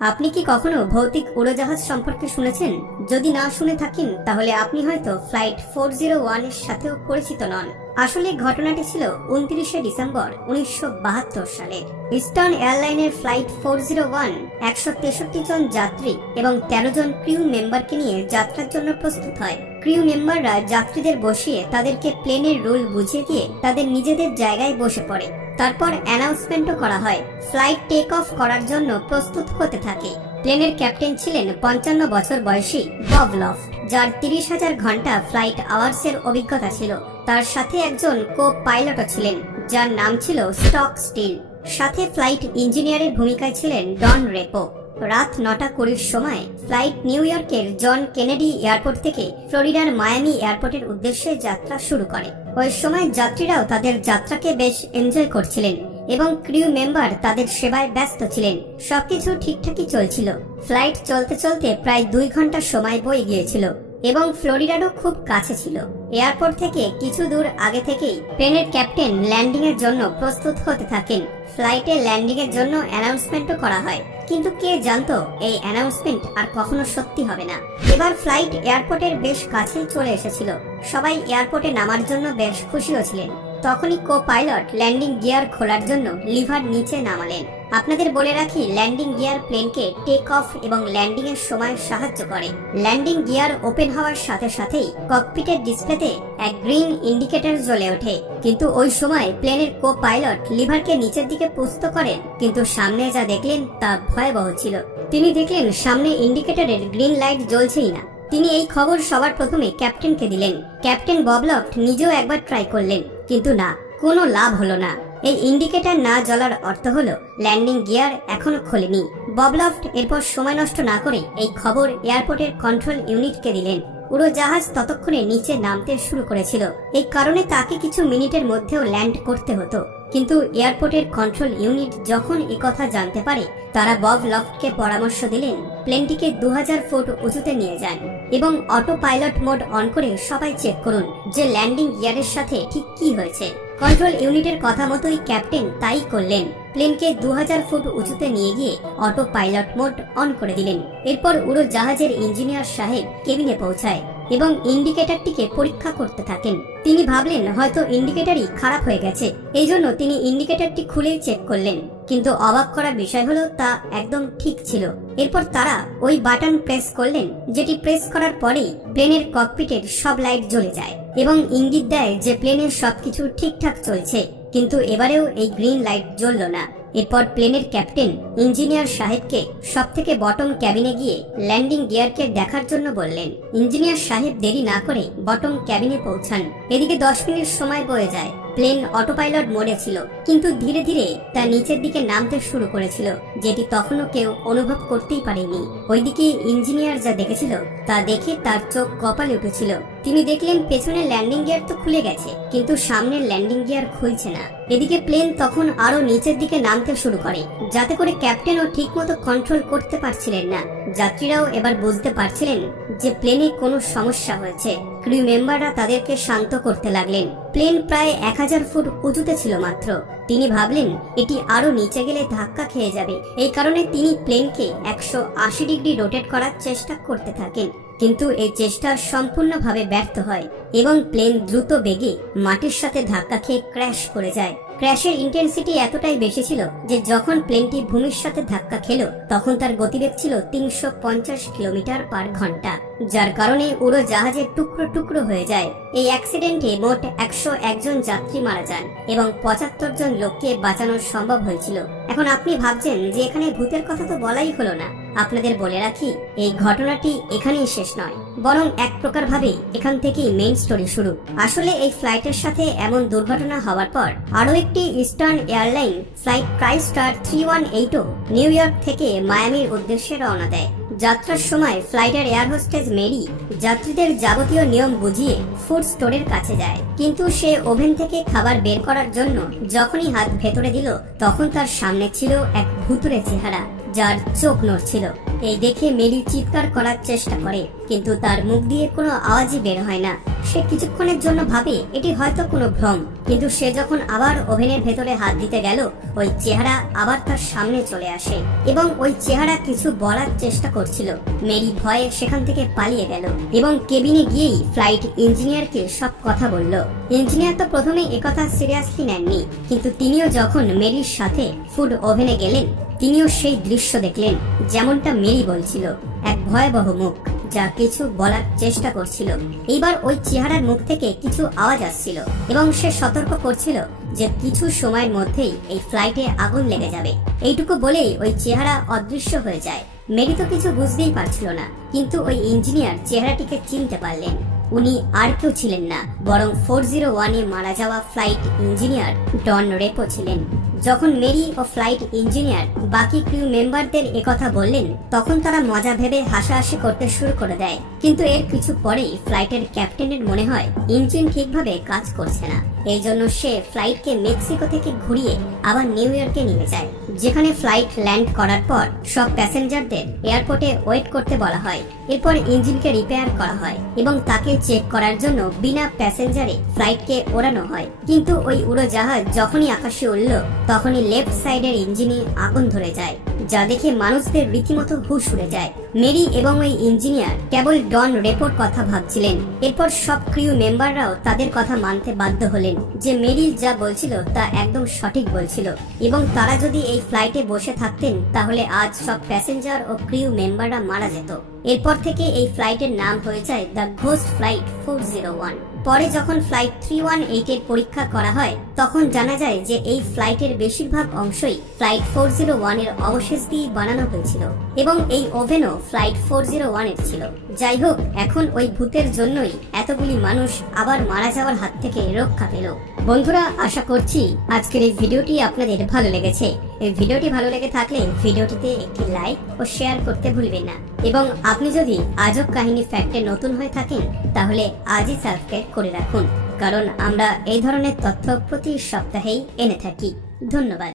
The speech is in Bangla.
আপনি কি কখনো ভৌতিক উড়োজাহাজ সম্পর্কে শুনেছেন? যদি না শুনে থাকেন তাহলে আপনি হয়তো ফ্লাইট 401 এর সাথেও পরিচিত নন। আসলে ঘটনাটি ছিল 29শে ডিসেম্বর 1972 সালের। ইস্টার্ন এয়ারলাইনের ফ্লাইট 401 163 জন যাত্রী এবং 13 জন ক্রিউ মেম্বারকে নিয়ে যাত্রার জন্য প্রস্তুত হয়। ক্রিউ মেম্বাররা যাত্রীদের বসিয়ে তাদেরকে প্লেনের রুল বুঝিয়ে দিয়ে তাদের নিজেদের জায়গায় বসে পড়ে। তারপর অ্যানাউন্সমেন্টও করা হয়, ফ্লাইট টেক অফ করার জন্য প্রস্তুত হতে থাকে। প্লেনের ক্যাপ্টেন ছিলেন 55 বছর বয়সী বব লফট, যার 30,000 ঘন্টা ফ্লাইট আওয়ার্সের অভিজ্ঞতা ছিল। তার সাথে একজন কো পাইলটও ছিলেন, যার নাম ছিল স্টক স্টিল। সাথে ফ্লাইট ইঞ্জিনিয়ারের ভূমিকায় ছিলেন ডন রেপো। রাত 9:20 সময় ফ্লাইট নিউ ইয়র্কের জন কেনেডি এয়ারপোর্ট থেকে ফ্লোরিডার মায়ামি এয়ারপোর্টের উদ্দেশ্যে যাত্রা শুরু করে। ওই সময় যাত্রীরাও তাদের যাত্রাকে বেশ এনজয় করছিলেন এবং ক্রিউ মেম্বার তাদের সেবায় ব্যস্ত ছিলেন। সবকিছু ঠিকঠাকই চলছিল। ফ্লাইট চলতে চলতে প্রায় 2 ঘন্টা সময় বয়ে গিয়েছিল এবং ফ্লোরিডারও খুব কাছে ছিল। এয়ারপোর্ট থেকে কিছু দূর আগে থেকেই প্লেনের ক্যাপ্টেন ল্যান্ডিং এর জন্য প্রস্তুত হতে থাকেন। ফ্লাইটে ল্যান্ডিং এর জন্য অ্যানাউন্সমেন্টও করা হয়, কিন্তু কে জানতো এই অ্যানাউন্সমেন্ট আর কখনো সত্যি হবে না। এবার ফ্লাইট এয়ারপোর্টের বেশ কাছেই চলে এসেছিল। সবাই এয়ারপোর্টে নামার জন্য বেশ খুশিও ছিলেন। তখনই কো পাইলট ল্যান্ডিং গিয়ার খোলার জন্য লিভার নিচে নামালেন। আপনাদের বলে রাখি, ল্যান্ডিং গিয়ার প্লেনকে টেক অফ এবং ল্যান্ডিং এর সময় সাহায্য করে। ল্যান্ডিং গিয়ার ওপেন হওয়ার সাথে সাথেই ককপিটের ডিসপ্লেতে এক গ্রিন ইন্ডিকেটর জ্বলে ওঠে। কিন্তু ওই সময় প্লেনের কো পাইলট লিভারকে নিচের দিকে পুষ্ট করেন, কিন্তু সামনে যা দেখলেন তা ভয়াবহ ছিল। তিনি দেখলেন সামনে ইন্ডিকেটরের গ্রিন লাইট জ্বলছেই না। তিনি এই খবর সবার প্রথমে ক্যাপ্টেনকে দিলেন। ক্যাপ্টেন বব লফট নিজেও একবার ট্রাই করলেন, কিন্তু না, কোনো লাভ হলো না। এই ইন্ডিকেটর না জ্বলার অর্থ হলো ল্যান্ডিং গিয়ার এখনো খোলেনি। বব লফট এরপর সময় নষ্ট না করে এই খবর এয়ারপোর্টের কন্ট্রোল ইউনিটকে দিলেন। উড়োজাহাজ ততক্ষণে নিচে নামতে শুরু করেছিল। এই কারণে তাকে কিছু মিনিটের মধ্যেও ল্যান্ড করতে হতো। কিন্তু এয়ারপোর্টের কন্ট্রোল ইউনিট যখন একথা জানতে পারে, তারা বব লফটকে পরামর্শ দিলেন প্লেনটিকে 2000 ফুট উঁচুতে নিয়ে যান এবং অটো পাইলট মোড অন করে সবাই চেক করুন যে ল্যান্ডিং গিয়ারের সাথে ঠিক কি হয়েছে। কন্ট্রোল ইউনিটের কথা মতোই ক্যাপ্টেন তাই করলেন। প্লেনকে 2000 ফুট উঁচুতে নিয়ে গিয়ে অটো পাইলট মোড অন করে দিলেন। এরপর উড়োজাহাজের ইঞ্জিনিয়ার সাহেব কেবিনে পৌঁছায় এবং ইন্ডিকেটরটিকে পরীক্ষা করতে থাকেন। তিনি ভাবলেন হয়তো ইন্ডিকেটরই খারাপ হয়ে গেছে, এই জন্য তিনি ইন্ডিকেটরটি খুলেই চেক করলেন। কিন্তু অবাক করার বিষয় হলো তা একদম ঠিক ছিল। এরপর তারা ওই বাটন প্রেস করলেন, যেটি প্রেস করার পরেই প্লেনের ককপিটের সব লাইট জ্বলে যায় এবং ইঙ্গিত দেয় যে প্লেনের সবকিছু ঠিকঠাক চলছে। কিন্তু এবারেও এই গ্রিন লাইট জ্বলল না। এরপর প্লেনের ক্যাপ্টেন ইঞ্জিনিয়ার সাহেবকে সবথেকে বটম ক্যাবিনে গিয়ে ল্যান্ডিং গিয়ারকে দেখার জন্য বললেন। ইঞ্জিনিয়ার সাহেব দেরি না করে বটম ক্যাবিনে পৌঁছান। এদিকে 10 মিনিট সময় বয়ে যায়। প্লেন অটোপাইলট মোডে ছিল, কিন্তু ধীরে ধীরে তা নিচের দিকে নামতে শুরু করেছিল, যেটি তখনও কেউ অনুভব করতেই পারেনি। ওইদিকে ইঞ্জিনিয়ার যা দেখেছিল তা দেখে তার চোখ কপালে উঠেছিল। তিনি দেখলেন পেছনের ল্যান্ডিং গিয়ার তো খুলে গেছে, কিন্তু সামনের ল্যান্ডিং গিয়ার খুলছে না। এদিকে প্লেন তখন আরো নিচের দিকে নামতে শুরু করে, যাতে করে ক্যাপ্টেনও ঠিকমতো কন্ট্রোল করতে পারছিলেন না। যাত্রীরাও এবার বুঝতে পারছিলেন যে প্লেনে কোনো সমস্যা হয়েছে। ক্রিউ মেম্বাররা তাদেরকে শান্ত করতে লাগলেন। প্লেন প্রায় 1000 ফুট উঁচুতে ছিল মাত্র। তিনি ভাবলেন এটি আরো নিচে গেলে ধাক্কা খেয়ে যাবে। এই কারণে তিনি প্লেনকে 180 ডিগ্রি রোটেট করার চেষ্টা করতে থাকেন, কিন্তু এই চেষ্টা সম্পূর্ণভাবে ব্যর্থ হয় এবং প্লেন দ্রুত বেগে মাটির সাথে ধাক্কা খেয়ে ক্র্যাশ করে যায়। ক্র্যাশের ইন্টেন্সিটি এতটাই বেশি ছিল যে যখন প্লেনটি ভূমির সাথে ধাক্কা খেলো তখন তার গতিবেগ ছিল 350 কিলোমিটার পার ঘন্টা, যার কারণে উড়োজাহাজের টুকরো টুকরো হয়ে যায়। এই অ্যাক্সিডেন্টে মোট 101 জন যাত্রী মারা যান এবং 75 জন লোককে বাঁচানো সম্ভব হয়েছিল। এখন আপনি ভাবছেন যে এখানে ভূতের কথা তো বলাই হলো না। আপনাদের বলে রাখি, এই ঘটনাটি এখানেই শেষ নয়, বরং এক প্রকার ভাবে এখান থেকেই মেইন স্টোরি শুরু। আসলে এই ফ্লাইটের সাথে এমন দুর্ঘটনা হওয়ার পর আরো একটি eastern airline flight TriStar 318 New York থেকে মায়ামির উদ্দেশ্যে রওনা দেয়। যাত্রার সময় ফ্লাইটের এয়ার হোস্টেস মেরি যাত্রীদের যাবতীয় নিয়ম বুঝিয়ে ফুড স্টোরের কাছে যায়, কিন্তু সে ওভেন থেকে খাবার বের করার জন্য যখনই হাত ভেতরে দিল তখন তার সামনে ছিল এক ভুতুড়ে চেহারা, যার চোখ নড়ছিল। এই দেখে মেরি চিৎকার করার চেষ্টা করে, কিন্তু তার মুখ দিয়ে কোনো আওয়াজই বের হয় না। সে কিছুক্ষণের জন্য ভাবে এটি হয়তো কোনো ভ্রম, কিন্তু সে যখন আবার ওভেনের ভেতরে হাত দিতে গেল, ওই চেহারা আবার তার সামনে চলে আসে এবং ওই চেহারা কিছু বলার চেষ্টা করছিল। মেরি ভয়ে সেখান থেকে পালিয়ে গেল এবং কেবিনে গিয়েই ফ্লাইট ইঞ্জিনিয়ারকে সব কথা বলল। ইঞ্জিনিয়ার তো প্রথমে একথা সিরিয়াসলি নেননি, কিন্তু তিনিও যখন মেরির সাথে ফুড ওভেনে গেলেন, তিনিও সেই দৃশ্য দেখলেন যেমনটা মেরি বলছিল, এক ভয়াবহ মুখ যা কিছু বলার চেষ্টা করছিল। এইবার ওই চেহারার মুখ থেকে কিছু আওয়াজ আসছিল এবং সে সতর্ক করছিল যে কিছু সময়ের মধ্যেই এই ফ্লাইটে আগুন লেগে যাবে। এইটুকু বলেই ওই চেহারা অদৃশ্য হয়ে যায়। মেরি তো কিছু বুঝতেই পারছিল না, কিন্তু ওই ইঞ্জিনিয়ার চেহারাটিকে চিনতে পারলেন। উনি আর কেউ ছিলেন না, বরং 401-এ মারা যাওয়া ফ্লাইট ইঞ্জিনিয়ার ডন রেপো ছিলেন। যখন মেরি ও ফ্লাইট ইঞ্জিনিয়ার বাকি ক্রিউ মেম্বারদের একথা বললেন, তখন তারা মজা ভেবে হাসাহাসি করতে শুরু করে দেয়। কিন্তু এর কিছু পরেই ফ্লাইটের ক্যাপ্টেনের মনে হয় ইঞ্জিন ঠিকভাবে কাজ করছে না। এই জন্য সে ফ্লাইটকে মেক্সিকো থেকে ঘুরিয়ে আবার নিউ ইয়র্কে নিয়ে যায়, যেখানে ফ্লাইট ল্যান্ড করার পর সব প্যাসেঞ্জারদের এয়ারপোর্টে ওয়েট করতে বলা হয়। এরপর ইঞ্জিনকে রিপেয়ার করা হয় এবং তাকে চেক করার জন্য বিনা প্যাসেঞ্জারে ফ্লাইটকে ওড়ানো হয়। কিন্তু ওই উড়োজাহাজ যখনই আকাশে উড়ল, তখনই লেফট সাইডের ইঞ্জিনে আগুন ধরে যায়, যা দেখে মানুষদের রীতিমতো হুঁশ উড়ে যায়। মেরি এবং ওই ইঞ্জিনিয়ার কেবল ডন রেপোর কথা ভাবছিলেন। এরপর সব ক্রিউ মেম্বাররাও তাদের কথা মানতে বাধ্য হলেন যে মেরি যা বলছিল তা একদম সঠিক বলছিল এবং তারা যদি এই ফ্লাইটে বসে থাকতেন তাহলে আজ সব প্যাসেঞ্জার ও ক্রিউ মেম্বাররা মারা যেত। এরপর থেকে এই ফ্লাইটের নাম হয়ে যায় দ্য ঘোস্ট ফ্লাইট 401। পরে যখন ফ্লাইট 318 এর পরীক্ষা করা হয়, তখন জানা যায় যে এই ফ্লাইটের বেশিরভাগ অংশই ফ্লাইট 401 এর অবশেষ দিয়ে বানানো হয়েছিল এবং এই ওভেনও ফ্লাইট 401 এর ছিল। যাই হোক, এখন ওই ভূতের জন্যই এতগুলি মানুষ আবার মারা যাওয়ার হাত থেকে রক্ষা পেল। বন্ধুরা, আশা করছি আজকের এই ভিডিওটি আপনাদের ভালো লেগেছে। এই ভিডিওটি ভালো লেগে থাকলে ভিডিওটিতে একটি লাইক ও শেয়ার করতে ভুলবেন না এবং আপনি যদি আজব কাহিনী ফ্যাক্টে নতুন হয়ে থাকেন তাহলে আজই সাবস্ক্রাইব করে রাখুন, কারণ আমরা এই ধরনের তথ্য প্রতি সপ্তাহেই এনে থাকি। ধন্যবাদ।